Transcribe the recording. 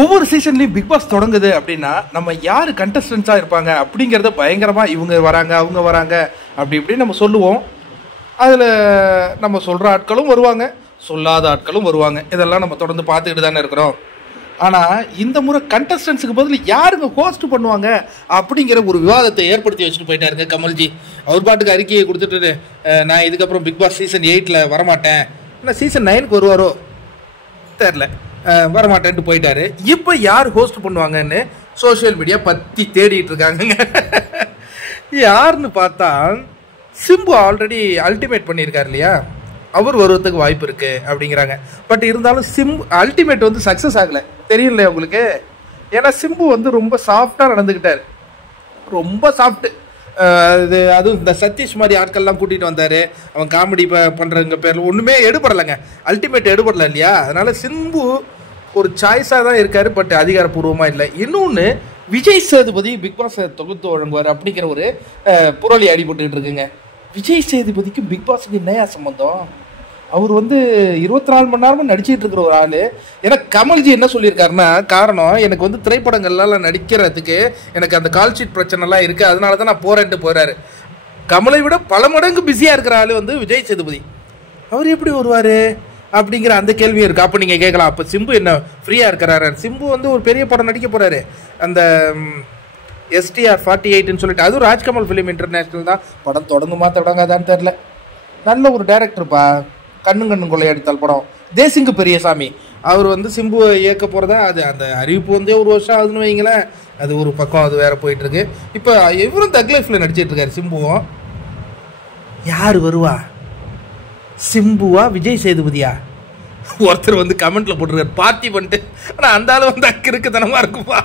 ஒவ்வொரு சீசன்லயும் big pass தொடங்குது அப்படின்னா நம்ம யாரு கண்டஸ்டன்ஸா இருப்பாங்க அப்படிங்கறத பயங்கரமா இவங்க வராங்க அவங்க வராங்க அப்படி இப்படி நம்ம சொல்லுவோம். அதுல நம்ம சொல்ற ஆட்களும் வருவாங்க, சொல்லாத ஆட்களும் வருவாங்க. இதெல்லாம் நம்ம தொடர்ந்து பார்த்துக்கிட்டு தானே இருக்கிறோம். ஆனா இந்த முறை கண்டஸ்டன்ஸுக்கு பதில் யாருங்க ஹோஸ்ட் பண்ணுவாங்க அப்படிங்கிற ஒரு விவாதத்தை ஏற்படுத்தி வச்சுட்டு போயிட்டாருங்க கமல்ஜி. அவர் பாட்டுக்கு அறிக்கையை கொடுத்துட்டு நான் இதுக்கப்புறம் பிக் பாஸ் சீசன் 8ல் வரமாட்டேன், ஆனால் சீசன் 9க்கு வருவாரோ தெரில, வரமாட்டேன்ட்டு போயிட்டாரு. இப்போ யார் ஹோஸ்ட் பண்ணுவாங்கன்னு சோசியல் மீடியா பற்றி தேடிட்டு இருக்காங்க. யாருன்னு பார்த்தா சிம்பு ஆல்ரெடி அல்டிமேட் பண்ணியிருக்காரு இல்லையா, அவர் வருவதுக்கு வாய்ப்பு இருக்கு அப்படிங்கிறாங்க. பட் இருந்தாலும் அல்டிமேட் வந்து சக்ஸஸ் ஆகலை, தெரியல உங்களுக்கு. ஏன்னா சிம்பு வந்து ரொம்ப சாஃப்டா நடந்துக்கிட்டாரு, ரொம்ப சாஃப்ட். அதுவும் இந்த சதீஷ் மாதிரி ஆட்கள்லாம் கூட்டிட்டு வந்தாரு. அவன் காமெடி பண்றவங்க பேர்ல ஒண்ணுமே எடுபடலைங்க, அல்டிமேட் எடுபடல இல்லையா. அதனால சிம்பு ஒரு சாய்ஸா தான் இருக்காரு, பட் அதிகாரப்பூர்வமா இல்லை. இன்னொன்னு, விஜய் சேதுபதி பிக் பாஸ் தொகுத்து வழங்குவார் அப்படிங்கிற ஒரு புரளி அடிபட்டு இருக்குங்க. விஜய் சேதுபதிக்கு பிக் பாஸுக்கு என்னையா சம்பந்தம்? அவர் வந்து 24 மணி நேரமும் நடிச்சிட்டு இருக்கிற ஒரு ஆளு. ஏன்னா கமல்ஜி என்ன சொல்லியிருக்காருன்னா, காரணம் எனக்கு வந்து திரைப்படங்கள்லாம் நடிக்கிறதுக்கு எனக்கு அந்த கால் ஷீட் பிரச்சனைலாம் இருக்கு, அதனால தான் நான் போறேன்ட்டு போறாரு. கமலை விட பல மடங்கு பிஸியா இருக்கிற ஆளு வந்து விஜய் சேதுபதி. அவர் எப்படி வருவாரு அப்படிங்கிற அந்த கேள்வி இருக்கு. அப்ப நீங்க கேட்கலாம், அப்ப சிம்பு என்ன ஃப்ரீயா இருக்கிறாரு? சிம்பு வந்து ஒரு பெரிய படம் நடிக்க போறாரு, அந்த STR 48ன்னு சொல்லிட்டு, அதுவும் ராஜ்கமல் ஃபிலிம் இன்டர்நேஷனல் தான். படம் தொடங்குமா தொடங்காதான்னு தெரியல. நல்ல ஒரு டைரக்டர்ப்பா, கண்ணு கொள்ளையடித்தால் படம். தேசிங்கு பெரியசாமி அவர் வந்து சிம்பு இயக்க போறதா, அது அந்த அறிவிப்பு வந்து ஒரு வருஷம் ஆகுதுன்னு வைங்களேன். அது ஒரு பக்கம், அது வேற போயிட்டு இருக்கு. இப்போ இவரும் தக் லைஃப்ல நடிச்சிட்டு இருக்காரு சிம்புவும். யாரு வருவா, சிம்புவா விஜய் சேதுபதியா? ஒருத்தர் வந்து கமெண்ட்ல போட்டிருக்காரு பார்ட்டி பண்ணிட்டு. ஆனா அந்த ஆளு வந்து அக்கிருக்குத்தனமா இருக்குப்பா.